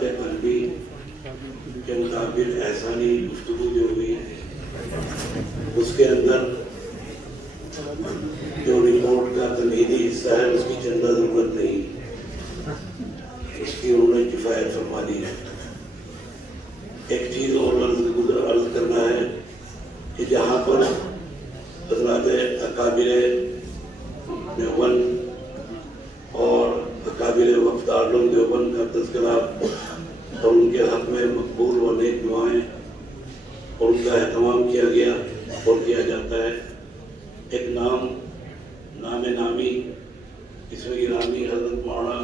حالات قلبی کے مطابق احسانی گفتگو جو ہوئی اس کے اندر جو رپورٹ کا تمہیدی حصہ ہے اس کی چندہ ضرورت نہیں، اس کی انہوں نے کفایت فرما دی ہے۔ ایک چیز اور عرض کرنا ہے کہ جہاں پر حضرات اکابر دیوبند اور اکابر وفد دارالعلوم دیوبند کا تذکرہ اور ان کے حق میں مقبول و نیک دعائیں اور ان کا اہتمام کیا گیا اور کیا جاتا ہے۔ ایک نام نامی اس میں گرامی حضرت مولانا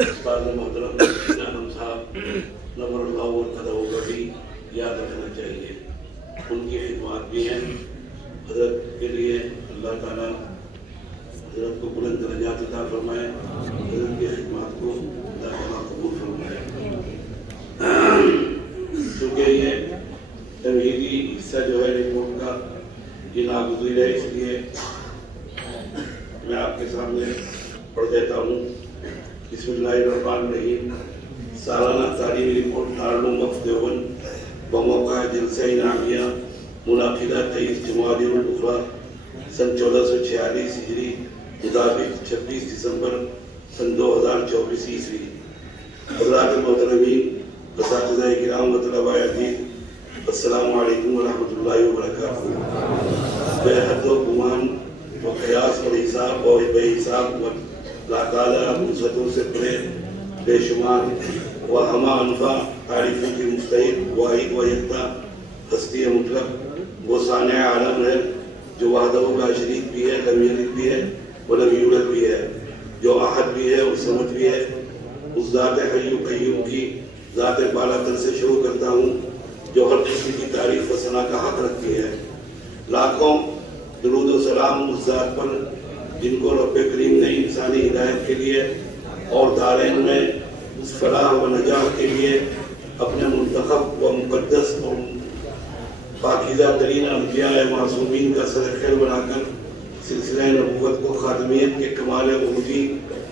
استاد محترم جانم صاحب نور اللہ ورقدہ کا بھی یاد رکھنا چاہیے۔ ان کی خدمات بھی ہیں، حضرت کے لیے اللہ تعالیٰ حضرت کو بلند درجات عطا فرمائے، حضرت کی خدمات کو اللہ تعالیٰ قبول فرمائے۔ چونکہ یہ تمہیدی حصہ جو ہے رپورٹ کا یہ ناگزیر ہے، اس لیے میں آپ کے سامنے پڑھ دیتا ہوں۔ بسم اللہ الرحمن الرحیم۔ سالانہ تعلیمی رپورٹ دارالعلوم وفد دیوبند بموقع جلسہ انعامیہ منعقدہ 23 جمادی الاخری سن 1446 ہجری مطابق 26 دسمبر سن 2024 عیسوی۔ حضرات محترمین، اساتذہ کرام و طلباء عزیز، السلام علیکم ورحمۃ اللہ وبرکاتہ۔ بے حد و گمان و قیاس اور حساب اور بے حساب اللہ تعالیٰ اپنی صدوں سے پرے بے شمار و ہمہ انفع تعریفوں کی مستحق واحد و یکتا ہستی مطلق وہ صانع عالم ہے جو وحدہ لا شریک بھی ہے، لم یلد بھی ہے و لم یولد بھی ہے، جو احد بھی ہے اور صمد بھی ہے۔ اس ذات حی و قیوم کی ذات بالا تر سے شروع کرتا ہوں جو ہر قسم کی تعریف و ثنا کا حق رکھتی ہے۔ لاکھوں درود و سلام اس ذات پر جن کو رب کریم نے انسانی ہدایت کے لیے اور دارین میں اس فلاح و نجات کے لیے اپنے منتخب و مقدس اور پاکیزہ ترین انبیاء معصومین کا سرخیل بنا کر سلسلہ نبوت کو خاتمیت کے کمال عبودی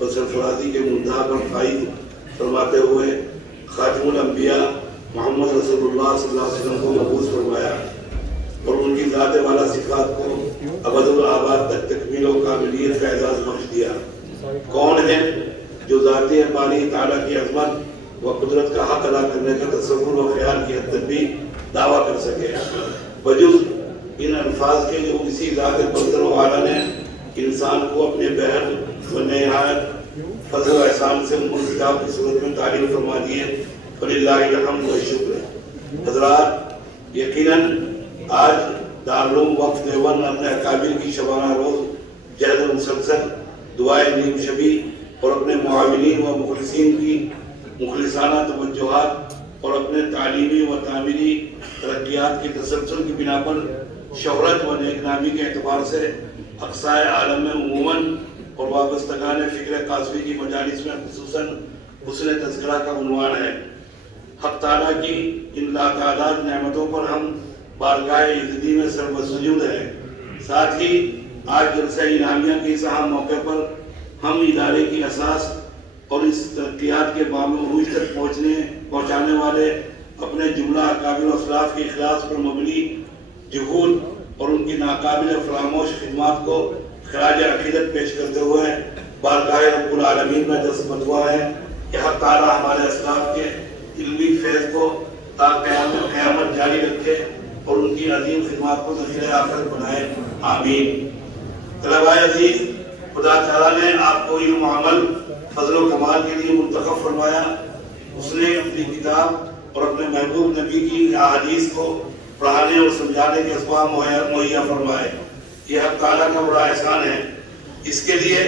و سرفرازی کے منتہا پر فائز فرماتے ہوئے خاتم الانبیاء محمد رسول اللہ صلی اللہ علیہ وسلم کو مبعوث فرمایا اور ان کی ذات والا صفات کو ابد الآباد تک تکمیل و کاملیت کا اعزاز بخش دیا۔ کون ہے جو ذاتی باری تعالیٰ کی عظمت و قدرت کا حق ادا کرنے کا تصور و خیال کی حد تک بھی دعویٰ کر سکے بجز ان الفاظ کے جو اسی ذات قدر و اعلیٰ نے انسان کو اپنے بہر و نہایت فضل و احسان سے منتخب کی صورت میں تعلیم فرما دیے۔ فللہ الحمد و شکر۔ حضرات، یقیناً آج دارالعلوم وفد دیوبند اپنے اکابر کی شبانہ روز جہد و مسلسل دعائے نیم شبی اور اپنے معاونین و مخلصین کی مخلصانہ توجہات اور اپنے تعلیمی و تعمیری ترقیات کی تسلسل کی بنا پر شہرت و نیک نامی کے اعتبار سے اقصائے عالم میں عموماً اور وابستگان فکر قاصوی کی مجالس میں خصوصاً حسن تذکرہ کا عنوان ہے۔ حق تعالیٰ کی ان لاتعداد نعمتوں پر ہم بارگاہ عزتی میں سربسجود ہیں۔ ساتھ ہی آج جلسہ انعامیہ کے اس اہم موقع پر ہم ادارے کی اساس اور اس ترقیات کے بام عروج تک پہنچانے والے اپنے جملہ اکابر و اسلاف کے اخلاص پر مبنی جہود اور ان کی ناقابل فراموش خدمات کو خراج عقیدت پیش کرتے ہوئے بارگاہ رب العالمین میں دست بدعا ہے کہ حق تعالیٰ ہمارے اسلاف کے علمی فیض کو تا قیامت جاری رکھے اور ان کی عظیم خدمات کو ذخیرہ آخرت بنائے، آمین۔ طلباء عزیز، خدا تعالیٰ نے آپ کو علم و عمل فضل و کمال کے لیے منتخب فرمایا۔ اس نے اپنی کتاب اور اپنے محبوب نبی کی احادیث کو پڑھانے اور سمجھانے کے اسباب مہیا فرمائے۔ یہ حق تعالیٰ کا بڑا احسان ہے۔ اس کے لیے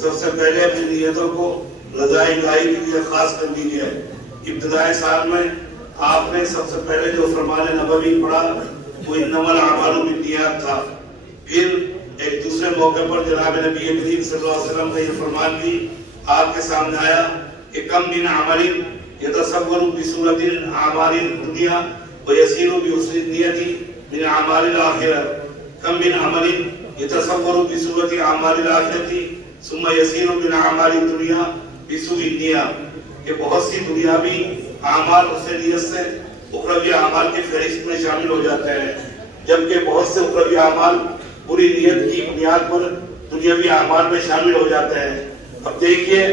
سب سے پہلے اپنی نیتوں کو رضا الہی کے لیے خاص کر لیجیے۔ ابتدائی سال میں آپ نے سب سے پہلے جو فرمان نبوی پڑھا وہ انما الاعمال بالنیات تھا۔ پھر ایک دوسرے موقع پر جناب نبی کریم صلی اللہ علیہ وسلم کا یہ فرمان بھی آپ کے سامنے آیا کہ کم من عمل یتصور بصورت اعمال الدنیا ویسیر بحسن النیت من اعمال الاخرہ، کم من عمل یتصور بصورت اعمال الاخرہ ثم یسیر من اعمال الدنیا بسوء النیہ۔ کہ بہت سی دنیاوی اعمال اس نیت سے اخروی اعمال کی فہرست میں شامل ہو جاتے ہیں، جبکہ بہت سے اخروی اعمال بری نیت کی بنیاد پر دنیاوی اعمال میں شامل ہو جاتے ہیں۔ اب دیکھیے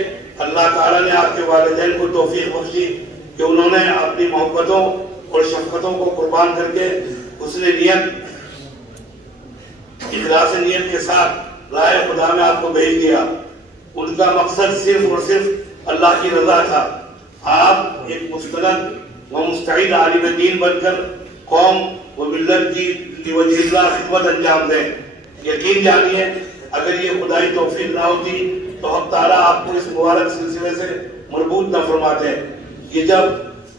اللہ تعالیٰ نے آپ کے والدین کو توفیق بخشی کہ انہوں نے اپنی محبتوں اور شفقتوں کو قربان کر کے حسن نیت، اخلاص نیت کے ساتھ راہ خدا میں آپ کو بھیج دیا۔ ان کا مقصد صرف اور صرف اللہ کی رضا تھا۔ آپ ایک مستند و مستعد عالم دین بن کر قوم و ملت کی وجہ اللہ خدمت انجام دیں۔ یقین جانیے اگر یہ خدائی توفیق نہ ہوتی تو حق تعالیٰ آپ کو اس مبارک سلسلے سے مربوط نہ فرماتے۔ یہ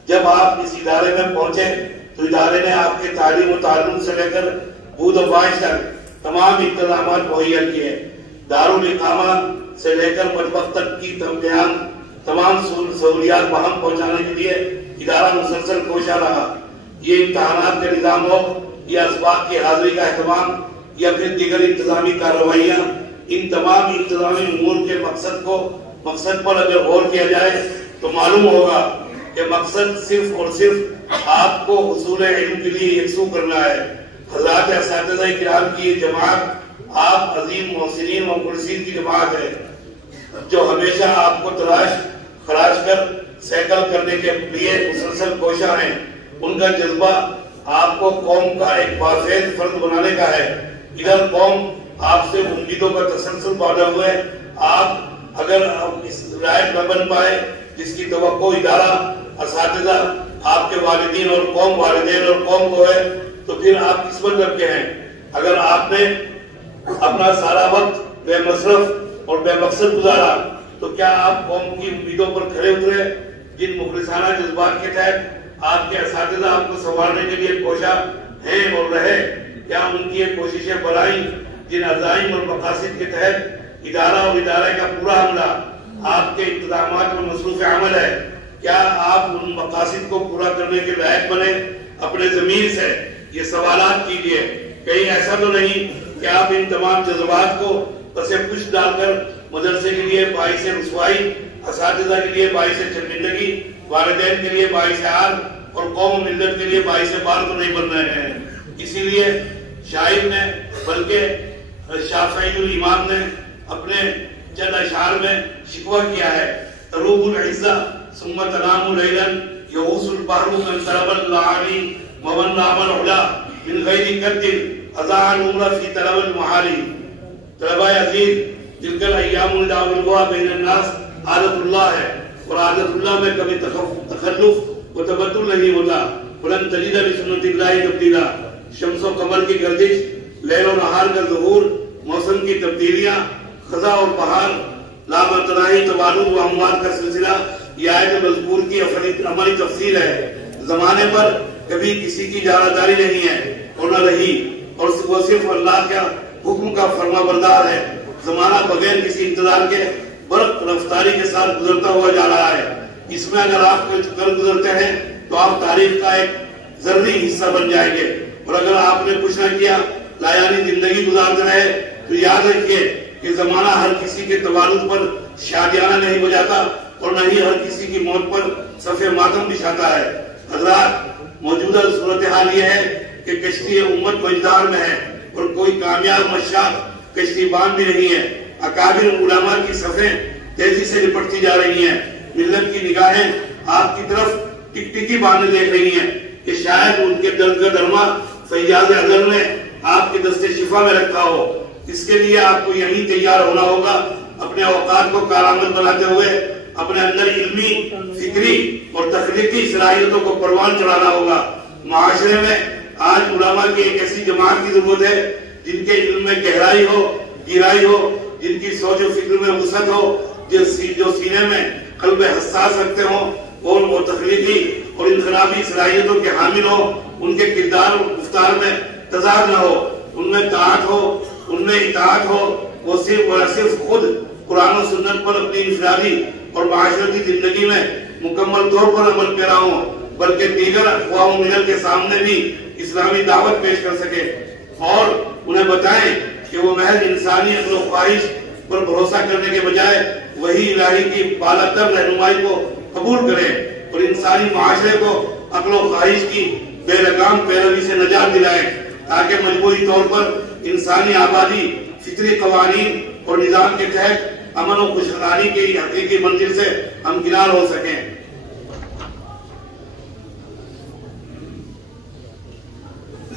جب آپ اس ادارے میں پہنچے تو ادارے نے آپ کے تعلیم و تعلم سے لے کر بود و باش تک تمام انتظامات مہیا کیے۔ دارالاقامہ سے لے کر مطبخ تک کی تمام سہولیات وہاں پہنچانے کے لیے ادارہ مسلسل کوشاں رہا۔ یہ امتحانات کا نظام ہو یا اسباق کی حاضری کا اہتمام یا پھر دیگر انتظامی کارروائیاں، ان تمام انتظامی امور کے مقصد پر اگر غور کیا جائے تو معلوم ہوگا کہ مقصد صرف اور صرف آپ کو حصول علم کے لیے یکسو کرنا ہے۔ حضرات اساتذہ کرام کی یہ جماعت آپ عظیم محسنین و مخلصین کی جماعت ہے جو ہمیشہ آپ کو تلاش خراش کر سیکل کرنے کے لیے مسلسل کوشاں ہیں۔ ان کا جذبہ آپ کو قوم کا ایک بافید فرد بنانے کا ہے۔ ادھر قوم آپ سے امیدوں کا تسلسل باندھے ہوئے، آپ اگر اس لائق نہ بن پائے جس کی توقع ادارہ، اساتذہ، آپ کے والدین اور قوم، والدین اور قوم کو ہے، تو پھر آپ قسمت رکھتے ہیں۔ اگر آپ نے اپنا سارا وقت بے مصرف اور بے مقصد گزارا تو کیا آپ قوم کی امیدوں پر کھڑے اترے؟ جن مخلصانہ جذبات کے تحت آپ کے اساتذہ آپ کو سنبھالنے کے لیے کوشاں ہیں اور رہے، کیا ان کی کوششیں بلائیں جن عزائم اور مقاصد کے تحت ادارہ اور ادارے کا پورا عملہ آپ کے انتظامات میں مصروف عمل ہے، کیا آپ ان مقاصد کو پورا کرنے کے لائق بنے؟ اپنے ضمیر سے یہ سوالات کیجئے۔ کہیں ایسا تو نہیں کہ آپ ان تمام جذبات کو پسے پش ڈال کر مدرسے کے لیے باعث رسوائی، اساتذہ کے لیے باعث شرمندگی، والدین کے لیے باعث عار اور قوم و ملت کے لیے باعث بار تو نہیں بن رہے ہیں۔ اسی لیے شاعر نے بلکہ شافعی الامام نے اپنے چند اشعار میں شکوہ کیا ہے: تروب العزہ ثم تنام لیلا یغوص البحر من طلب اللعالی ومن نام العلا من غیر قد اضاع العمر فی طلب المحالی۔ طلبہ عزیز، تلک الایام نداولها بین الناس عادت اللہ ہے، اور عادت اللہ میں کبھی تخلف و تبدل نہیں ہوتا۔ ولن تجد لسنت اللہ تبدیلا۔ شمس و قمر کی گردش، لیل و نہار کا ظہور، موسم کی تبدیلیاں، خزاں اور بہار، لامتناہی تبادل و اموال کا سلسلہ، یہ آیت مذکور کی عملی تفسیر ہے۔ زمانے پر کبھی کسی کی جانبداری نہیں ہے اور نہ رہی، اور وہ صرف اللہ کا حکم کا فرما بردار ہے۔ زمانہ بغیر کسی انتظار کے برق رفتاری کے ساتھ گزرتا ہوا جا رہا ہے۔ اس میں اگر آپ کر گزرتے ہیں تو آپ تاریخ کا ایک ذرّی حصہ بن جائیں گے، اور اگر آپ نے کچھ نہ کیا، لایانی زندگی گزارتے رہے، تو یاد رکھیے کہ زمانہ ہر کسی کے تولد پر شادیانہ نہیں بجاتا اور نہ ہی ہر کسی کی موت پر صف ماتم بچھاتا ہے۔ حضرات، موجودہ صورتحال یہ ہے کہ کشتی امت بجدار میں ہے اور کوئی کامیاب مشاق کشتی بان بھی نہیں ہے۔ اکابر علماء کی صفیں تیزی سے لپٹتی جا رہی ہیں۔ ملت کی نگاہیں آپ کی طرف ٹک ٹکی باندھے دیکھ رہی ہیں کہ شاید ان کے درد کا درما فیاض اعظم نے آپ کے دستے شفا میں رکھا ہو۔ اس کے لیے آپ کو یہیں تیار ہونا ہوگا، اپنے اوقات کو کارآمد بناتے ہوئے اپنے اندر علمی، فکری اور تخلیقی صلاحیتوں کو پروان چڑھانا ہوگا۔ معاشرے میں آج علماء کی ایک ایسی جماعت کی ضرورت ہے جن کے علم میں گہرائی ہو، گہرائی ہو، جن کی سوچ و فکر میں وسعت ہو، جو سینے میں قلب حساس رکھتے ہوں، اور وہ تخلیقی اور انقلابی صلاحیتوں کے حامل ہو، ان کے کردار اور گفتار میں تضاد نہ ہو، ان میں طاعت ہو، ان میں اطاعت ہو، وہ صرف خود قرآن و سنت پر اپنی انفرادی اور معاشرتی زندگی میں مکمل طور پر عمل پیرا ہوں، بلکہ دیگر اقوام ملل کے سامنے بھی اسلامی دعوت پیش کر سکے، اور انہیں بتائیں کہ وہ محض انسانی عقل و خواہش پر بھروسہ کرنے کے بجائے وہی الہی کی بالاتر رہنمائی کو قبول کریں اور انسانی معاشرے کو عقل و خواہش کی بے لگام پیروی سے نجات دلائیں تاکہ مجموعی طور پر انسانی آبادی فطری قوانین اور نظام کے تحت امن و خوشحالی کی حقیقی منزل سے ہمکنار ہو سکیں۔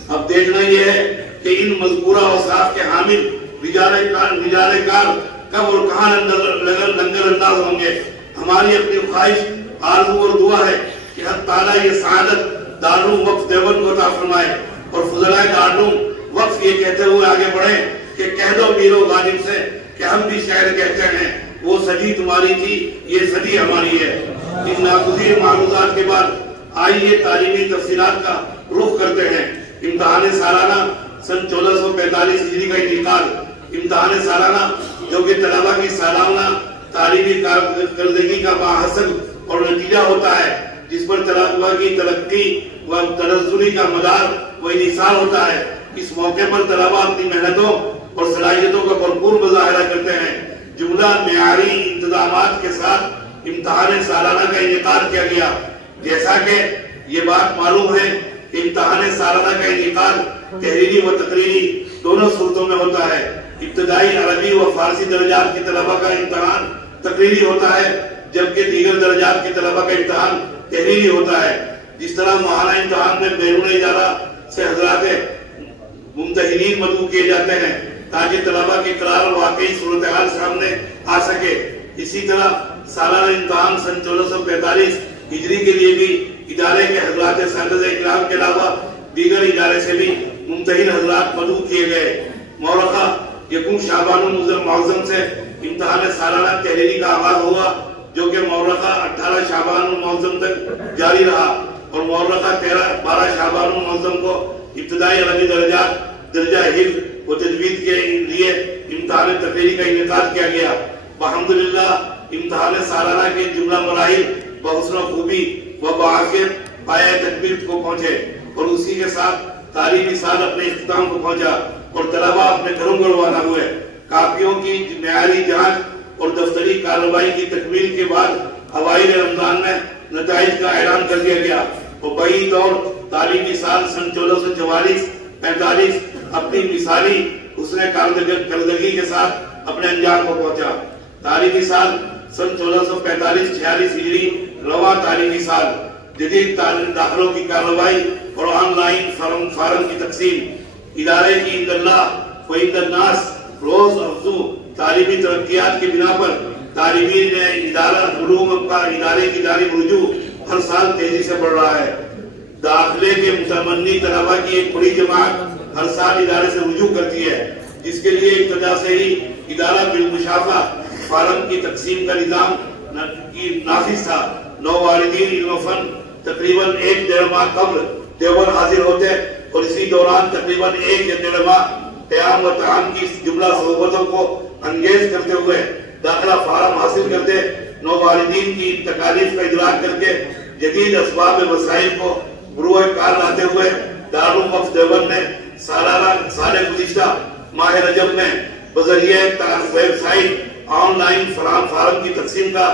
اب دیکھنا یہ ہے کہ ان مذکورہ اوصاف کے حامل رجال کار کب اور کہاں لنگر انداز ہوں گے۔ ہماری اپنی خواہش، آرزو اور دعا ہے کہ حق تعالیٰ یہ سعادت دارالعلوم وقف دیوبند کو عطا فرمائے اور فضلائے دارالعلوم وقف یہ کہتے ہوئے آگے بڑھیں کہ کہہ دو میر و غالب سے کہ ہم بھی شعر کہتے ہیں، وہ صدی تمہاری تھی، یہ صدی ہماری ہے۔ ان ناگزیر معروضات کے بعد آئیے تعلیمی تفصیلات کا رخ کرتے ہیں۔ امتحان سالانہ سن 1445 ہجری کا انعقاد، امتحان سالانہ جو کہ طلبہ کی سالانہ تعلیمی کارکردگی کا باحصل اور نتیجہ ہوتا ہے، جس پر طلبہ کی تلقی و تنزلی کا مدار و انحصار ہوتا ہے۔ اس موقع پر طلبہ اپنی محنتوں اور صلاحیتوں کا بھرپور مظاہرہ کرتے ہیں۔ جملہ معیاری انتظامات کے ساتھ امتحان سالانہ کا انعقاد کیا گیا۔ جیسا کہ یہ بات معلوم ہے کہ امتحان سالانہ کا انعقاد تحریری و تقریری دونوں صورتوں میں ہوتا ہے۔ ابتدائی عربی و فارسی درجات کے طلبہ کا امتحان تقریری ہوتا ہے، جبکہ دیگر درجات کے طلبہ کا امتحان تحریری ہوتا ہے۔ جس طرح ماہانہ امتحان میں بیرون ادارہ سے حضرات ممتحنین مدعو کیے جاتے ہیں تاکہ طلبہ کی قرار اور واقعی صورتحال سامنے آ سکے، اسی طرح سالانہ امتحان سن 1445 ہجری کے لیے بھی ادارے کے حضرات اساتذہ اکرام کے علاوہ دیگر ادارے سے بھی ممتحن حضرات مدعو کیے گئے۔ مورخہ یکم شعبان المعظم سے امتحان سالانہ تحریری کا آغاز ہوا، جو کہ مورخہ 18 شعبان المعظم تک جاری رہا، اور مورخہ 12 شعبان المعظم کو ابتدائی عربی درجہ حفظ و تجوید کے لیے امتحان تقریری کا انعقاد کیا گیا۔ الحمدللہ امتحان سالانہ کے جملہ مراحل بحسن و خوبی و بعافیت پایہ تکمیل کو پہنچے، اور اسی کے ساتھ تعلیمی سال اپنے اختتام کو پہنچا اور طلبہ اپنے گھروں کو روانہ ہوئے۔ کاپیوں کی معیاری جانچ اور دفتری کارروائی کی تکمیل کے بعد اوائل رمضان میں نتائج کا اعلان کر دیا گیا، اور بعید طور تعلیمی سال سن 1444-45 اپنی مثالی حسن کارکردگی کے ساتھ اپنے انجام کو پہنچا۔ تعلیمی سال سن 1445-46 ہجری رواں تعلیمی سال، جدید تعلیم داخلوں کی کارروائی اور آن لائن فارم کی تقسیم، ادارے کی عند اللہ و عند الناس روز افزو تعلیمی ترقیات کی بنا پر طالبین ادارہ علوم کا ادارے کی جانب رجوع ہر سال تیزی سے بڑھ رہا ہے۔ داخلے کے متمنی طلبہ کی ایک بڑی جماعت ہر سال ادارے سے رجوع کرتی ہے، جس کے لیے ابتدا سے ہی ادارہ بالمشافہ فارم کی تقسیم کا نظام نافذ تھا۔ نو والدین علم و فن تقریباً 1.5 ماہ قبل دیوبند حاضر ہوتے، اور اسی دوران تقریباً 1 یا 1.5 ماہ قیام و تعام کی جملہ صحبتوں کو انگیز کرتے ہوئے داخلہ فارم حاصل کرتے، نو والدین کی تکالیف کا ادراک کر کے جدید اسباب وسائل کو بروئے کار لاتے ہوئے دارالعلوم وقف دیوبند نے سال گزشتہ ماہ رجب میں بذریعہ website online form کی تقسیم کا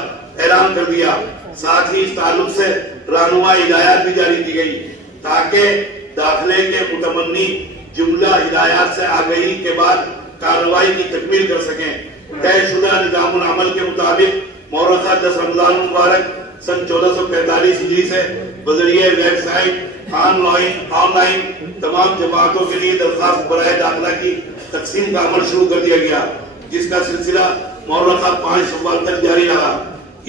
اعلان کر دیا۔ ساتھ ہی اس تعلق سے رہنما ہدایات بھی جاری کی گئی تاکہ داخلے کے متمنی جملہ ہدایات سے آگہی کے بعد کارروائی کی تکمیل کر سکیں۔ طے شدہ نظام العمل کے مطابق مورخہ 10 رمضان المبارک سن 1445 ہجری سے بذریعہ ویب سائٹ آن لائن تمام جماعتوں کے لیے درخواست برائے داخلہ کی تقسیم کا عمل شروع کر دیا گیا، جس کا سلسلہ مورخہ 5 شوال تک جاری رہا۔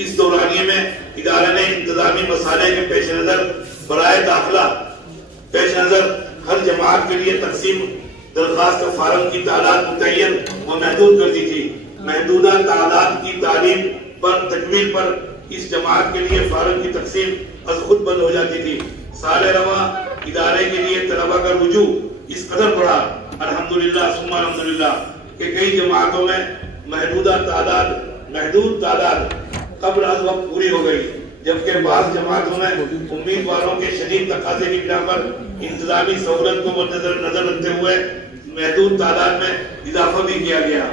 اس دورانیے میں ادارے نے انتظامی مسائل کے پیش نظر برائے داخلہ ہر جماعت کے لیے تقسیم درخواست فارم کی تعداد متعین و محدود کر دی تھی۔ محدودہ تعداد کی تعلیم پر تکمیل پر اس جماعت کے لیے فارم کی تقسیم از خود بند ہو جاتی تھی۔ سال رواں ادارے کے لیے طلبہ کا رجوع اس قدر بڑھا، الحمدللہ ثم الحمدللہ، کہ کئی جماعتوں میں محدود تعداد قبل از وقت پوری ہو گئی، جبکہ بعض جماعتوں میں امیدواروں کے شدید تقاضے کی بنا پر انتظامی سہولت کو نظر رکھتے ہوئے محدود تعداد میں اضافہ بھی کیا گیا۔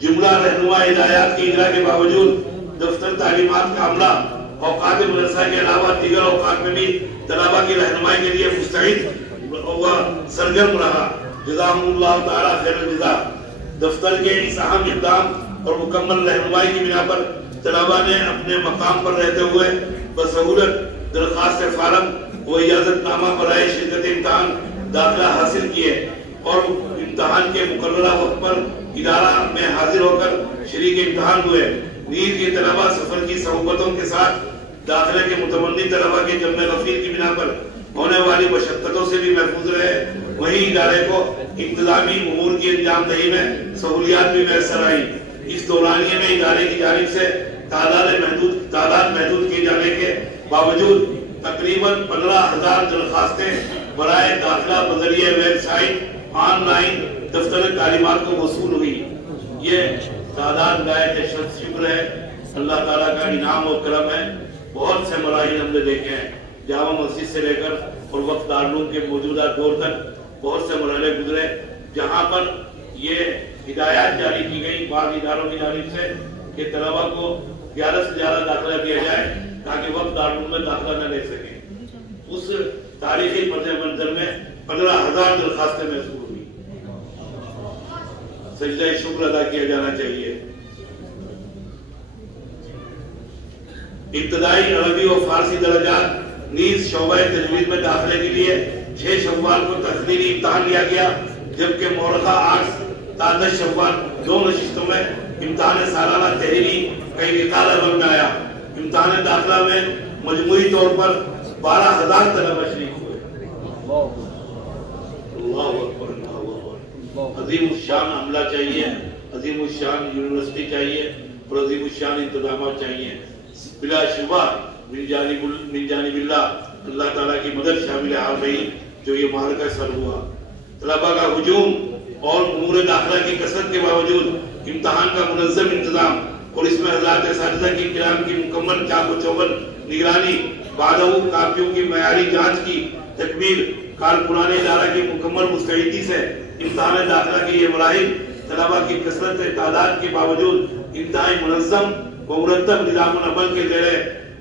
جملہ رہنما ہدایات کی اجرا کے باوجود دفتر تعلیمات کا عملہ اوقات مدرسہ کے علاوہ دیگر اوقات میں بھی طلبہ کی رہنمائی کے لیے مستعد و سرگرم رہا۔ جزاہم اللہ تعالیٰ خیر الجزا۔ دفتر کے اس اہم اقدام اور مکمل رہنمائی کی بنا پر طلبہ نے اپنے مقام پر رہتے ہوئے بسہولت درخواست فارم و اجازت نامہ برائے شرکت امتحان داخلہ حاصل کیے اور امتحان کے مقررہ وقت پر ادارہ میں حاضر ہو کر شریک امتحان ہوئے۔ نیز یہ طلبہ سفر کی صعوبتوں کے ساتھ داخلے کے متمنی طلبہ کے جمع غفیر کی بنا پر ہونے والی مشقتوں سے بھی محفوظ رہے۔ وہیں ادارے کو انتظامی امور کی انجام دہی میں سہولیات بھی میسر آئی۔ اس دورانیے میں ادارے کی جانب سے تعداد محدود کیے جانے کے باوجود تقریباً 15,000 درخواستیں برائے داخلہ بذریعہ ویب سائٹ آن لائن دفتر تعلیمات کو موصول ہوئی۔ یہ تعداد غایت شکر ہے، اللہ تعالیٰ کا انعام و کرم ہے۔ بہت سے مراحل ہم نے دیکھے ہیں، جامع مسجد سے لے کر اور وقت دارالعلوم کے موجودہ دور تک بہت سے مرحلے گزرے جہاں پر یہ ہدایات جاری کی گئی بعض اداروں کی جانب سے کہ طلبہ کو زیادہ سے زیادہ داخلہ دیا جائے تاکہ وقت دارالعلوم میں داخلہ نہ لے سکیں۔ اس تاریخی پس منظر میں 15,000 درخواستیں محصول ہوئی۔ سجدہ شکر ادا کیا جانا چاہیے۔ ابتدائی عربی و فارسی درجات نیز شعبہ تجوید میں داخلے کے لیے 6 شوال کو تقریری امتحان لیا گیا، جبکہ مورخہ 8 تا 10 شوال 2 نشستوں میں امتحان سالانہ تحریری کئی نقال عمل میں آیا۔ امتحان داخلہ میں مجموعی طور پر 12,000 طلبہ شریک ہوئے۔ اللہ اکبر، اللہ اکبر۔ عظیم الشان عملہ چاہیے، عظیم الشان یونیورسٹی چاہیے اور عظیم الشان انتظامات چاہیے۔ بلا شبہ من جانب اللہ، اللہ تعالیٰ کی مدد شامل حال رہی جو یہ معرکہ سر ہوا۔ طلبہ کا ہجوم اور امور داخلہ کی کثرت کے باوجود امتحان کا منظم انتظام اور اس میں حضرات اساتذہ کی کرام کی مکمل چاق و چوبند نگرانی، بعدہ کاپیوں کی معیاری جانچ کی تکمیل، کارکنان ادارہ کی مکمل مستعدی سے امتحان داخلہ کے یہ مراحل طلبہ کی کثرت تعداد کے باوجود انتہائی منظم و مرتب نظام العمل کے زیر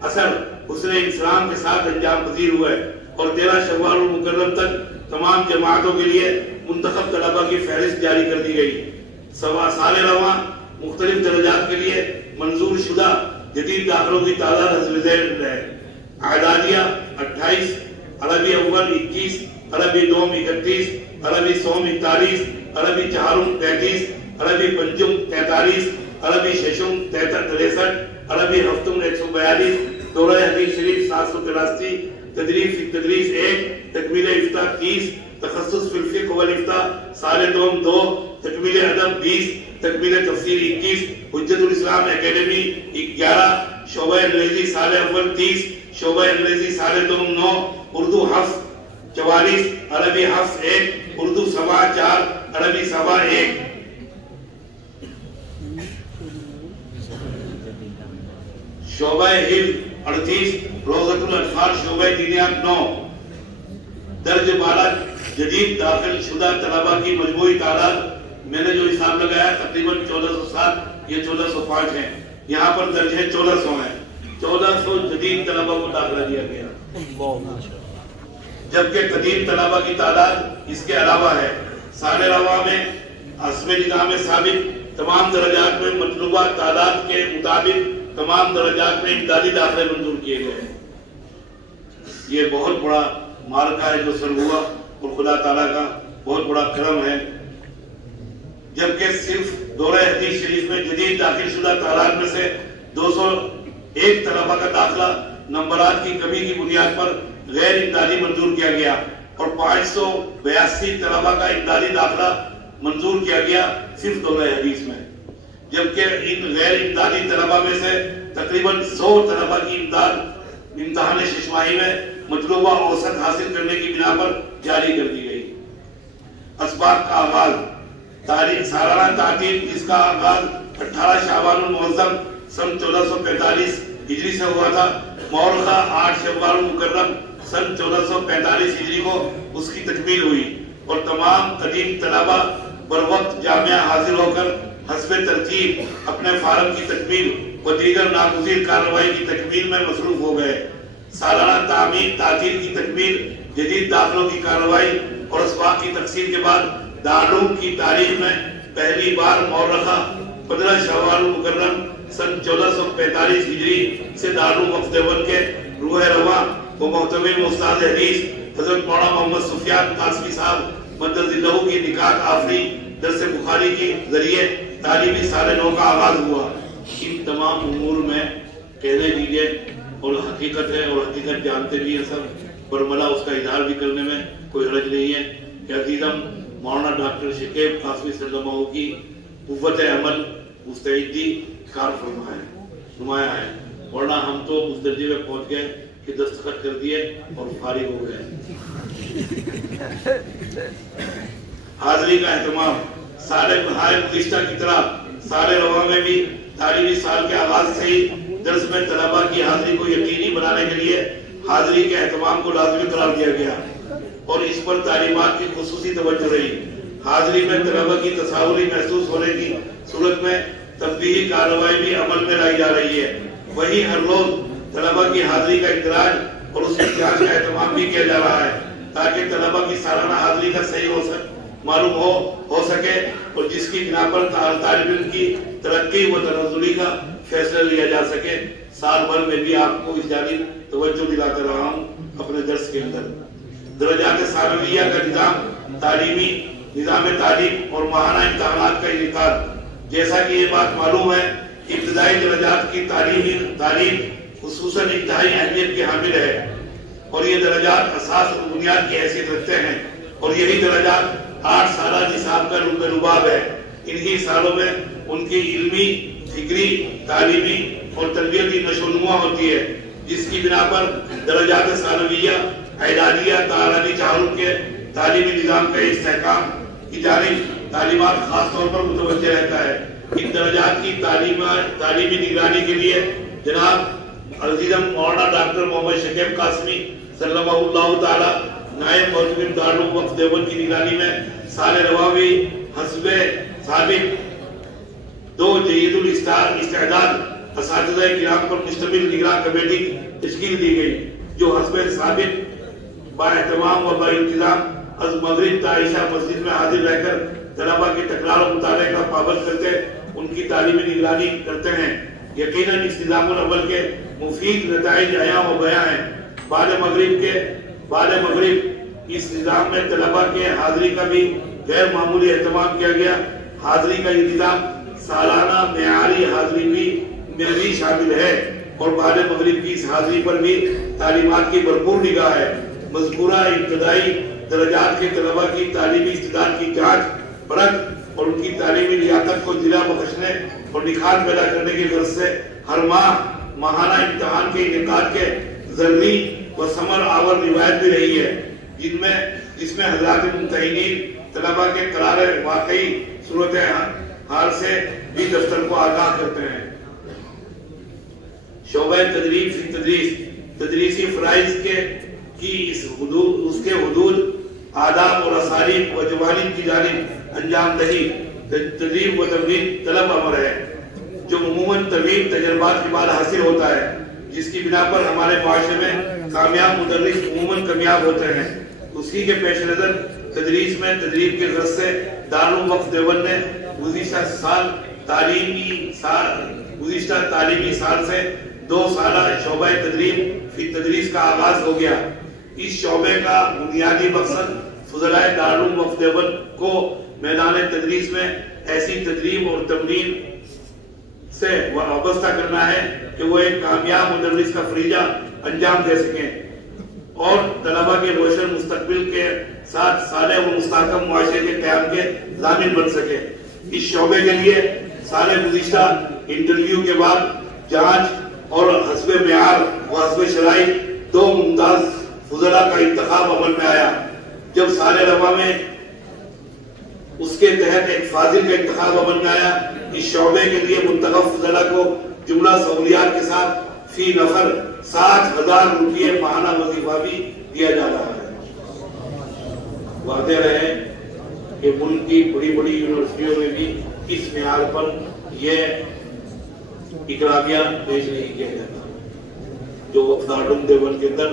اثر حسن انسلام کے ساتھ انجام پذیر ہوئے اور 13 شوال المکرم تک تمام جماعتوں کے لیے منتخب طلبہ کی فہرست جاری کر دی گئی۔ سال رواں مختلف درجات کے لیے منظور شدہ جدید داخلوں کی تعداد حسب ذیل ہے۔ اعدادیہ 28، عربی اول 21، عربی دوم 31، عربی سوم 41، عربی چہارم 33، عربی پنجم 43، عربی ششم 63، عربی ہفتم 142، دورہ حدیث شریف 783، تدریس فی تدریس 1، تکمیل افتاء 30، تخصص فی الفقہ والافتاء سال دوم 2، تکمیل ادب 20، تکمیل تفسیر 21، حجت الاسلام اکیڈمی 11، شعبہ انگریزی سال اول 30، شعبہ انگریزی سال دوم 9، اردو حفظ 44، عربی حفظ 1، اردو سبا 4، عربی سبا 1۔ شعبہ حفظ 38، روضۃ الاطفال شعبہ دینیات 9۔ درج بالا جدید داخل شدہ طلبہ کی مجموعی تعداد میں نے جو حساب لگایا تقریباً 1407 یا 1405 ہیں، یہاں پر درج ہے 1400 ہیں۔ 1400 جدید طلبہ کو داخلہ دیا گیا، جبکہ قدیم طلبہ کی تعداد اس کے علاوہ ہے۔ سال رواں میں حسب نظام ثابت تمام درجات میں مطلوبہ تعداد کے مطابق تمام درجات میں امدادی داخلے منظور کیے گئے۔ یہ بہت بڑا معرکہ ہے جو سر ہوا اور خدا تعالیٰ کا بہت بڑا کرم ہے۔ جبکہ صرف دورہ حدیث شریف میں جدید داخل شدہ تعداد میں سے 201 طلبہ کا داخلہ نمبرات کی کمی کی بنیاد پر غیر امدادی منظور کیا گیا اور 582 طلبہ کا امدادی داخلہ منظور کیا گیا صرف دورہ حدیث میں، جبکہ ان غیر امدادی طلبہ میں سے تقریباً 100 طلبہ کی امداد امتحان ششماہی میں مطلوبہ اوسط حاصل کرنے کی بنا پر جاری کر دی گئی۔ اسباق کا آغاز، تاریخ سالانہ تعطیل جس کا آغاز 18 شعبان المعظم سن 1445 ہجری سے ہوا تھا، مورخہ 8 شوال المکرم سن 1445 ہجری کو اس کی تکمیل ہوئی اور تمام قدیم طلبہ بر وقت جامعہ حاضر ہو کر حسب ترتیب اپنے فارم کی تکمیل و دیگر ناگزیر کارروائی کی تکمیل میں مصروف ہو گئے۔ سالانہ تعمیر تعطیل کی تکمیل، جدید داخلوں کی کارروائی اور اسباق کی تقسیم کے بعد دارالعلوم کی تاریخ میں پہلی بار مورخہ 15 شوال المکرم سن 1445 ہجری سے دارالعلوم وقف دیوبند کے روح رواں و محتمم استاد حدیث حضرت مولانا محمد سفیان قاسمی صاحب مدد اللہ کی نکات آفری درس بخاری کے ذریعے تعلیمی سال نو کا آغاز ہوا۔ ان تمام امور میں کہنے دیجئے اور حقیقت ہے اور حقیقت جانتے بھی ہیں سب، برملا اس کا اظہار بھی کرنے میں کوئی حرج نہیں ہے کہ عزیزم مولانا ڈاکٹر شکیب قاسمی صلی اللہ علیہ وسلم کی قوت عمل مستعدی کار فرما ہے، نمایاں ہے، ورنہ ہم تو اس درجے میں پہنچ گئے کہ دستخط کر دیے اور فارغ ہو گئے۔ حاضری کا اہتمام سال گزشتہ کی طرح سال رواں میں بھی تعلیمی سال کے آغاز سے ہی درس میں طلباء کی حاضری کو یقینی بنانے کے لیے حاضری کے اہتمام کو لازمی قرار دیا گیا اور اس پر تعلیمات کی خصوصی توجہ رہی۔ حاضری میں طلباء کی تصاوری محسوس ہونے کی صورت میں تفریحی کارروائی بھی عمل میں لائی جا رہی ہے۔ وہی ہر روز طلباء کی حاضری کا اندراج اور اس کی جانچ کا اہتمام بھی کیا جا رہا ہے تاکہ طلباء کی سالانہ حاضری کا صحیح معلوم ہو سکے اور جس کی بنا پر طالب علم کی ترقی و تنزلی کا فیصلہ لیا جا سکے۔ سال بھر میں بھی آپ کو اس جانب توجہ دلاتا رہا ہوں اپنے درس کے اندر۔ درجات ثانویہ کا نظام تعلیم اور ماہانہ امتحانات کا انعقاد۔ جیسا کہ یہ بات معلوم ہے کہ ابتدائی درجات کی تعلیم خصوصاً انتہائی اہمیت کے حامل ہے اور یہ درجات اساس اور بنیاد کی حیثیت رکھتے ہیں اور یہی درجات 8 سالہ نصاب کا لباب ہے۔ انہی سالوں میں ان کی علمی، فکری، تعلیمی اور تربیتی نشو و نما ہوتی ہے، جس کی بنا پر درجات ثانویہ اعدادیہ تعلیمی تعارف کے تعلیمی نظام کا استحکام کی جانب تعلیمات خاص طور پر متوجہ رہتا ہے۔ ان درجات کی تعلیمی نگرانی کے لیے جناب عزیزم مولانا ڈاکٹر محمد شکیب قاسمی صلی اللہ تعالی نائب محتمم دارالعلوم وقف دیوبند کی نگرانی میں سال رواں بھی حسب ثابت 2 جید الاستعداد اساتذہ کرام پر مشتمل نگراں کمیٹی تشکیل دی گئی، جو حسب ثابت با اہتمام و با انتظام از مغرب تا عشاء مسجد میں حاضر رہ کر طلباء کی تکرار و مطالعے کا پابند کرتے ان کی تعلیمی نگرانی کرتے ہیں۔ یقیناً اس نظام العمل کے مفید نتائج عیاں و بیاں ہیں۔ بعد مغرب اس نظام میں طلباء کے حاضری کا بھی غیر معمولی اہتمام کیا گیا۔ حاضری کا انتظام سالانہ معیاری حاضری میں بھی شامل ہے اور بعد مغرب کی اس حاضری پر بھی تعلیمات کی بھرپور نگاہ ہے۔ مذکورہ ابتدائی درجات کے طلباء کی تعلیمی استعداد کی جانچ پرکھ اور ان کی تعلیمی لیاقت کو جلا بخشنے اور نکھار پیدا کرنے کی غرض سے ہر ماہ ماہانہ امتحان کے انعقاد کے ضروری و ثمر آور روایت بھی رہی ہے، جس میں حضرات ممتحنین طلباء کے قرار واقعی صورت حال سے بھی دفتر کو آگاہ کرتے ہیں۔ شعبہ تدریب فی تدریسی فرائض اس کے حدود، آداب اور اسالیب و جوانب کی جانب انجام دہی تدریب و تمرین طلب امر ہے، جو عموماً طویل تجربات کے بعد حاصل ہوتا ہے، جس کی بنا پر ہمارے معاشرے میں کامیاب مدرس عموماً کامیاب ہوتے ہیں۔ اسی کے پیش نظر تدریس میں تدریب کے غرض سے دارالعلوم وقف دیوبند نے گزشتہ تعلیمی سال سے 2 سالہ شعبہ تدریب فی تدریس کا آغاز ہو گیا۔ اس شعبے کا بنیادی مقصد فضلائے دارالعلوم وقف دیوبند کو میدان تدریس میں ایسی تدریب اور تمرین سے وابستہ کرنا ہے کہ وہ ایک کامیاب مدرس کا فریضہ انجام دے سکیں اور طلباء کے روشن مستقبل کے ساتھ صالح و مستحکم معاشرے کے قیام کے ضامن بن سکے۔ اس شعبے کے لیے سال گزشتہ انٹرویو کے بعد جانچ اور حسب معیار و حسب شرائط 2 ممتاز فضلاء کا انتخاب عمل میں آیا۔ جب سال رواں میں اس کے تحت ایک فاضل کا انتخاب عمل میں آیا، اس شعبے کے لیے منتخب فضلاء کو جملہ سہولیات کے ساتھ فی نفر 60,000 روپیے ماہانہ وظیفہ بھی دیا جا رہا ہے۔ واضح رہے کہ ملک کی بڑی یونیورسٹیوں میں بھی اس معیار پر یہ اکرامیہ پیش نہیں کیا جاتا۔ جو دارالعلوم دیوبند کے اندر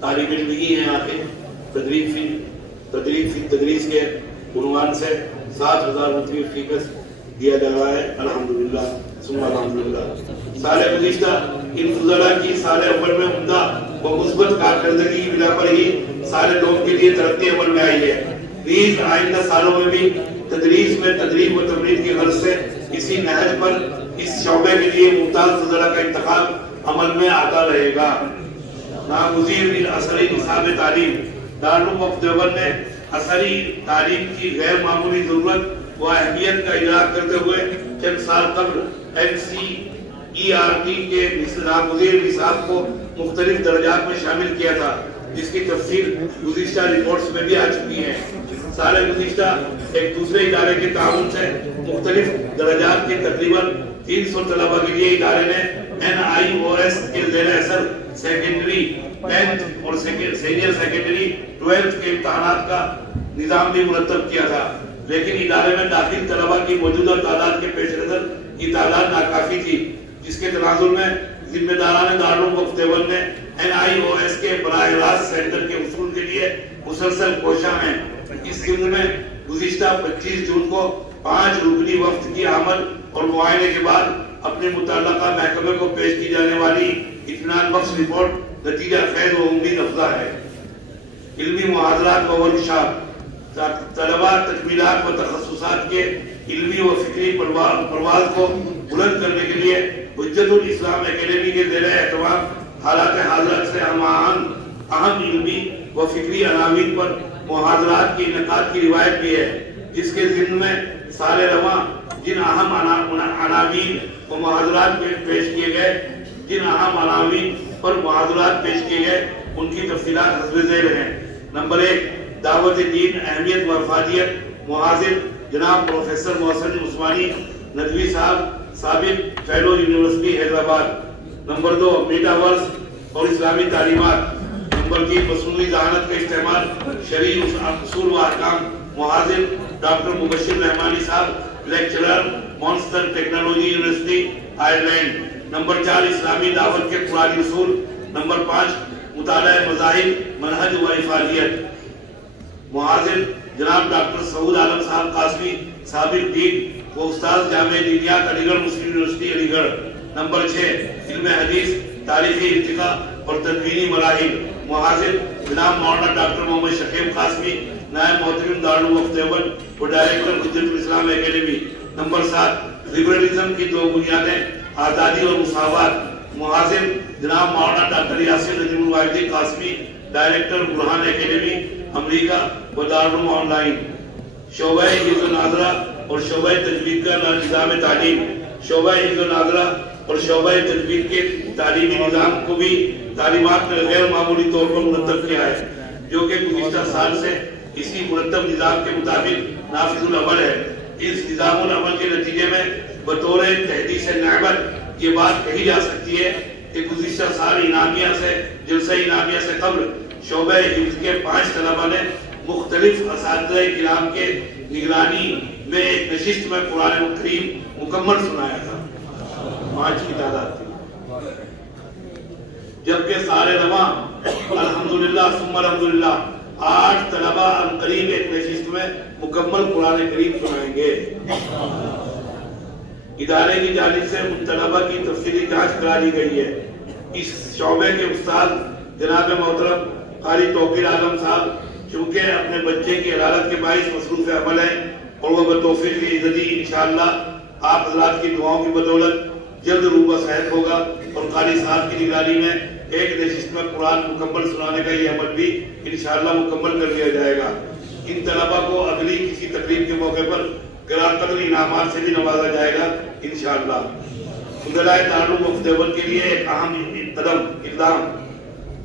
طالب علم ہی ہیں آگے تدریس کے عنوان سے 7,000 روپے فیس دیا جا رہا ہے، الحمدللہ ثم الحمدللہ۔ سال گزشتہ ان فضلاء کی سال اول میں عمدہ و مثبت کارکردگی کی بنا پر ہی سارے لوگ کے لیے ترقی عمل میں آئی ہے۔ نیز آئندہ سالوں میں بھی تدریس میں تدریب و تمرین کی غرض سے اسی نہج پر اس شعبے کے لیے ممتاز فضلاء کا انتخاب عمل میں آتا رہے گا۔ ناگزیر اثری نصاب تعلیم، دارالعلوم وقف دیوبند نے اثری تعلیم کی غیر معمولی ضرورت و اہمیت کا ادراک کرتے ہوئے چند سال قبل NCERT کے ناگزیر نصاب کو مختلف درجات میں شامل کیا تھا، جس کی تفصیل گزشتہ رپورٹس میں بھی آ چکی ہے۔ سال گزشتہ ایک دوسرے ادارے کے تعاون سے مختلف درجات کے تقریباً 300 طلبہ کے لیے ادارے نے NIOS کے زیر اثر سیکنڈری 10th اور سینئر سیکنڈری 12th کے امتحانات کا نظام بھی مرتب کیا تھا، لیکن ادارے میں داخل طلبہ کی موجودہ تعداد کے پیش نظر یہ تعداد ناکافی تھی، جس کے تناظر میں ذمہ داران دارالعلوم وقف دیوبند نے NIOS کے براہ راست سینٹر کے حصول کے لیے مسلسل کوشاں ہیں۔ اس سلسلے میں گزشتہ 25 جون کو 5 رکنی وفد کی عمل اور معائنے کے بعد اپنے متعلقہ محکمے کو پیش کی جانے والی اطمینان بخش رپورٹ نتیجہ خیز و امید افزا ہے۔ علمی محاضرات و ورکشاپ، طلبہ تکمیلات و تخصصات کے علمی و فکری پرواز کو بلند کرنے کے لیے حجت الاسلام اکیڈمی کے زیر اہتمام حالات حاضرات سے اہم علمی و فکری عناوین پر محاضرات کی انعقاد کی روایت بھی ہے، جس کے ضمن میں سال رواں جن اہم عناوین و محاضرات پیش کیے گئے ان کی تفصیلات حسب ذیل ہیں۔ نمبر 1، دعوت دین، اہمیت و افادیت، محاضر جناب پروفیسر محسن عثمانی ندوی صاحب، سابق fellow university Hyderabad. Number 2، metaverse اور اسلامی تعلیمات۔ نمبر 3، مصنوعی ذہانت کا استعمال، شرعی اصول و احکام، محاضر ڈاکٹر مبشر رحمانی صاحب، lecturer, monster technology university Ireland. Number 4، اسلامی دعوت کے قرآنی اصول۔ نمبر 5، مطالعہ مذاہب، منہج و افادیت، محاضر جناب ڈاکٹر سعود عالم صاحب قاسمی، سابق ڈین و استاذ جامعہ دینیات علی گڑھ مسلم یونیورسٹی علی گڑھ۔ نمبر 6، علم حدیث، تاریخی ارتقاء اور تدوینی مراحل، محاضر جناب مولانا ڈاکٹر محمد شکیب قاسمی، نائب محترم دارالعلوم وقف دیوبند و ڈائریکٹر حجت الاسلام اکیڈمی۔ نمبر 7، لبرلزم کی 2 بنیادیں، آزادی اور مساوات، محاضر جناب مولانا ڈاکٹر یاسر نجم الواحدی قاسمی، ڈائریکٹر برہان اکیڈمی امریکہ و دارالعلوم آن لائن۔ شعبہ حفظ و ناظرہ اور شعبہ تجوید کا نظام تعلیم، شعبہ حفظ و ناظرہ اور شعبہ تجوید کے تعلیمی نظام کو بھی تعلیمات میں غیر معمولی طور پر مرتب کیا ہے، جو کہ گزشتہ سال سے اسی مرتب نظام کے مطابق نافذ العمل ہے۔ اس نظام العمل کے نتیجے میں بطور تحدیث نعمت یہ بات کہی جا سکتی ہے کہ گزشتہ سال جلسہ انعامیہ سے قبل شعبہ حفظ کے 5 طلبہ نے مختلف اساتذہ کرام کے نگرانی میں ایک نشست میں قرآن کریم مکمل سنایا تھا، 5 کی تعداد تھی، جبکہ سال رواں الحمدللہ ثم الحمدللہ 8 طلبہ عنقریب ایک نشست میں مکمل قرآن کریم سنائیں گے۔ ادارے کی جانب سے ان طلبہ کی تفصیلی جانچ کرا لی گئی ہے۔ اس شعبے کے استاد جناب محترم قاری توقیر عالم صاحب چونکہ اپنے بچے کی عدالت کے باعث مصروف عمل ہیں اور وہ بتوفیق عزتی انشاءاللہ آپ حضرات کی دعاؤں کی بدولت جلد روبہ صحت ہوگا اور قاری صاحب کی نگرانی میں ایک نشست میں قرآن مکمل سنانے کا یہ عمل بھی انشاءاللہ مکمل کر دیا جائے گا۔ ان طلبہ کو اگلی کسی تقریب کے موقع پر گراں قدر انعامات سے بھی نوازا جائے گا انشاءاللہ۔ فضلاء دارالعلوم وقف دیوبند کے لیے ایک اہم اقدام،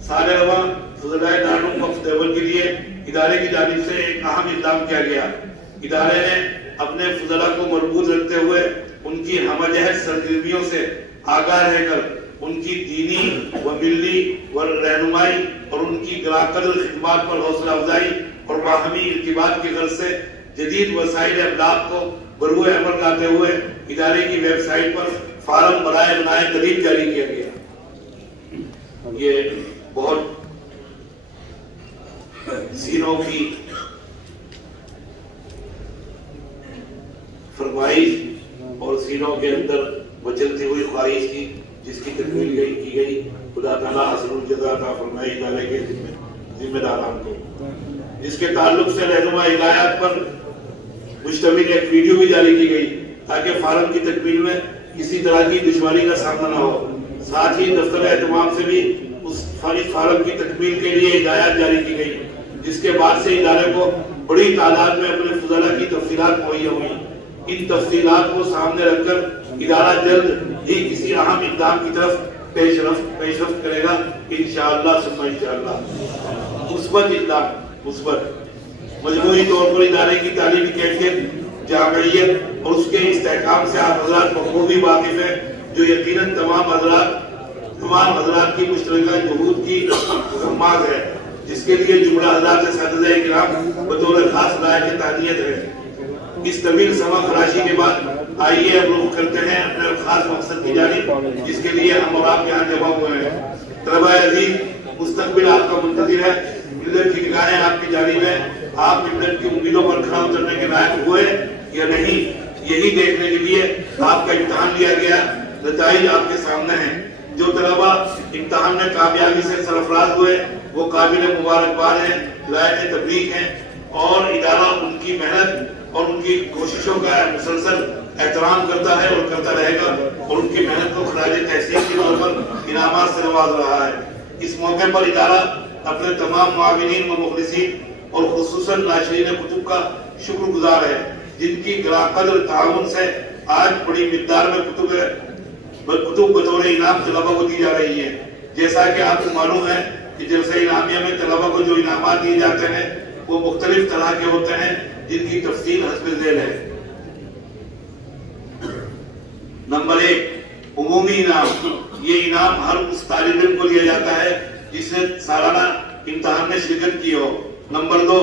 سال رواں فضلاء دارالعلوم وقف دیوبند کے لیے ادارے کی جانب سے ایک اہم اقدام کیا گیا۔ ادارے نے اپنے فضلاء کو مربوط رکھتے ہوئے ان کی ہمہ جہت سرگرمیوں سے آگاہ رہ کر ان کی دینی و ملی و رہنمائی اور ان کی گراں قدر خدمات پر حوصلہ افزائی اور باہمی ارتباط کی غرض سے جدید وسائل ابلاغ کو بروئے عمل لاتے ہوئے ادارے کی ویب سائٹ پر فارم برائے بنائے قدیم جاری کیا گیا۔ یہ بہت سینوں کی فرمائش اور سینوں کے اندر بچلتی ہوئی خواہش کی، جس کی تکمیل کی گئی۔ خدا تعالیٰ حسن الجزا عطا فرمائے ادارے کے ذمہ داران کو، جس کے تعلق سے رہنما ہدایات پر مشتمل ایک ویڈیو بھی جاری کی گئی تاکہ فارم کی تکمیل میں کسی طرح کی دشواری کا سامنا نہ ہو۔ ساتھ ہی دفتر اہتمام سے بھی اس فارم کی تکمیل کے لیے ہدایات جاری کی گئی، جس کے بعد سے ادارے کو بڑی تعداد میں اپنے فضلہ کی تفصیلات مہیا ہوئی۔ ان تفصیلات کو سامنے رکھ کر ادارہ جلد ہی کسی اہم اقدام کی طرف پیش رفت کرے گا انشاءاللہ ثم انشاءاللہ۔ مثبت اقدام، مثبت مجموعی طور پر ادارے کی تعلیمی کیفیت، جامعیت اور اس کے استحکام سے آپ حضرات بخوبی واقف ہیں، جو یقیناً تمام حضرات کی مشترکہ جہود کی ضمانت ہے، جس کے لیے جملہ حضرات اساتذہ کرام بطور خاص لائق تہنیت ہے۔ اس طویل سماع خراشی کے بعد آئیے اب رخ کرتے ہیں اپنے خاص مقصد کی جانب، جس کے لیے ہم اور آپ یہاں جمع ہوئے ہیں۔ طلبہ عزیز، مستقبل آپ کا منتظر ہے، ملت کی نگاہیں آپ کی جانب ہے۔ آپ ملت کی امیدوں پر کھڑا اترنے کے لائق ہوئے یا نہیں، یہی دیکھنے کے لیے آپ کا امتحان لیا گیا۔ نتائج آپ کے سامنے ہیں۔ جو طلبہ امتحان میں کامیابی سے سرفراز ہوئے وہ قابل مبارکباد ہیں، لائق تبریک ہیں، اور ادارہ ان کی محنت اور ان کی کوششوں کا مسلسل احترام کرتا ہے اور کرتا رہے گا، اور ان کی محنت کو خراج تحسین کے طور پر انعامات سے نواز رہا ہے۔ اس موقع پر ادارہ اپنے تمام معاونین و مخلصین اور خصوصاً ناشرین کتب کا شکر گزار ہے، جن کی گراں تعاون سے آج بڑی مقدار میں کتب بطور انعام طلبہ کو دی جا رہی ہے۔ جیسا کہ آپ کو معلوم ہے کہ جلسہ انعامیہ میں طلبہ کو جو انعامات دیے جاتے ہیں وہ مختلف طرح کے ہوتے ہیں، جن کی تفصیل حسب ذیل ہے۔ نمبر 1، عمومی انعام۔ یہ انعام ہر اس طالب علم کو دیا جاتا ہے جس نے سالانہ امتحان میں شرکت کی ہو۔ نمبر 2،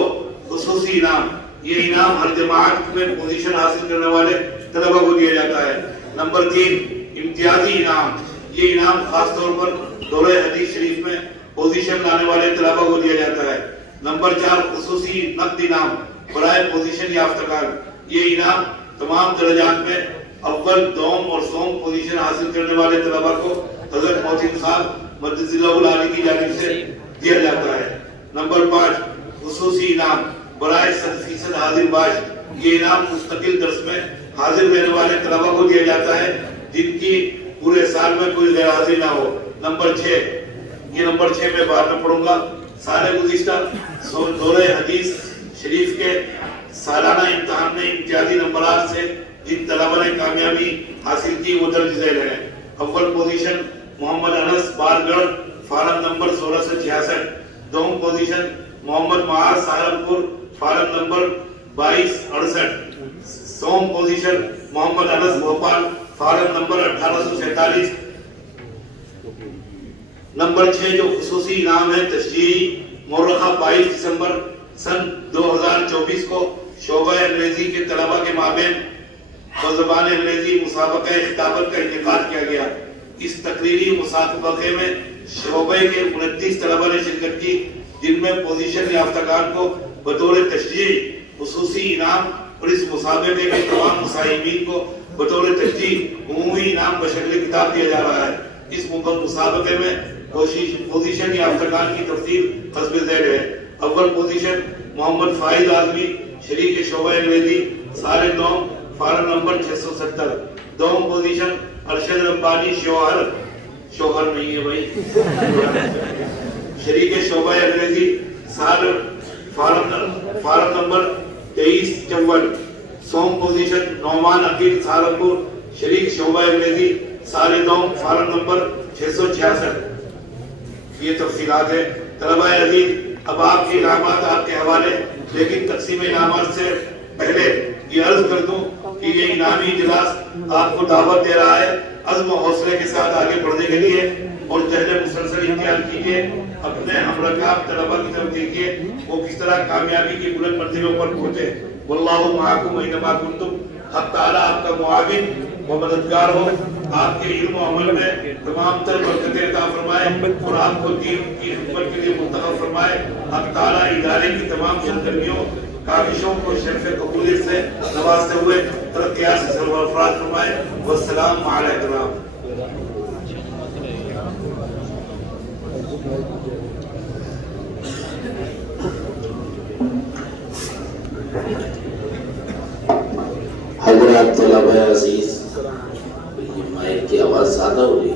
خصوصی انعام۔ یہ انعام ہر جماعت میں پوزیشن حاصل کرنے والے طلبہ کو دیا جاتا ہے۔ نمبر 3، امتیازی انعام۔ یہ انعام خاص طور پر دورہ حدیث شریف میں پوزیشن لانے والے طلبہ کو دیا جاتا ہے۔ نمبر 4، خصوصی نقد انعام برائے پوزیشن یافتگان۔ یہ انعام تمام درجات میں اول، دوم اور سوم پوزیشن حاصل کرنے والے طلبہ کو حضرت محتم صاحب مدد اللہ العالی کی جانب سے دیا جاتا ہے۔ نمبر 5، خصوصی انعام برائے 100% حاضر باش۔ یہ انعام مستقل درس میں حاضر رہنے والے طلبہ کو دیا جاتا ہے جن کی پورے سال میں کوئی غیر حاضر نہ ہو۔ نمبر 6، یہ نمبر 6 میں بعد میں پڑھوں گا۔ سال گزشتہ دورہ حدیث شریف کے سالانہ امتحان میں امتیازی نمبرات سے جن طلبہ نے کامیابی حاصل کی وہ درج ذیل ہیں۔ اول پوزیشن محمد انس بارگڑھ، فارم نمبر 1666۔ دوم پوزیشن محمد معاذ سہارنپور، فارم نمبر 2268۔ سوم پوزیشن محمد انس بھوپال، فارم نمبر 1847۔ نمبر 6 جو خصوصی انعام ہے تشجیعی، مورخہ 22 دسمبر سن 2024 کو شعبہ انگریزی کے طلبہ کے مابین بزبان انگریزی مسابقہ خطابت کا انعقاد کیا گیا۔ اس تقریری مسابقے میں شعبے کے 29 طلبہ نے شرکت کی، جن میں پوزیشن یافتگان کو بطور تشجیع خصوصی انعام اور اس مسابقے کے تمام مساہمین کو بطور تشجیع عمومی انعام بشکل کتاب دیا جا رہا ہے۔ اس مسابقے میں پوزیشن یافتگان کی تفصیل حسب ذیل ہے۔ اول پوزیشن محمد فائز اعظمی، شریک شعبہ انگریزی، سال دوم، فارم نمبر 670۔ دوم پوزیشن ارشد ربانی، شوہر نہیں ہے بھائی، شریک شعبہ انگریزی، سال فارم نمبر 2354۔ سوم پوزیشن نعمان عقیل سہارنپور، شریک شعبہ انگریزی، سال دوم، فارم نمبر 666۔ یہ تفصیلات ہیں۔ طلبہ عزیز، اب آپ کے انعامات آپ کے حوالے، لیکن تقسیم انعامات سے پہلے یہ عرض کر دوں کہ یہ انعامی اجلاس آپ کو دعوت دے رہا ہے عزم و حوصلے کے ساتھ آگے بڑھنے کے لیے، اور جہد مسلسل اختیار کیجیے، اپنے ہمرکاب طلبہ کی طرف دیکھیے وہ کس طرح کامیابی کی بلند مرتبوں پر پہنچے۔ واللہ معاکم اینما کنتم حق تعالیٰ آپ کا معاون و مددگار ہو، آپ کے علم و عمل میں تمام تر برکتیں عطا فرمائے اور آپ کو دین کی خدمت کے لیے منتخب فرمائے۔ حق تعالیٰ ادارے کی تمام سرگرمیوں کاوشوں کو شرف قبولیت سے نوازتے ہوئے ترقیات سے سرفراز فرمائے۔ والسلام علیکم۔ حضرات طلبہ عزیز، یہ مائک کی آواز زیادہ ہو رہی ہے۔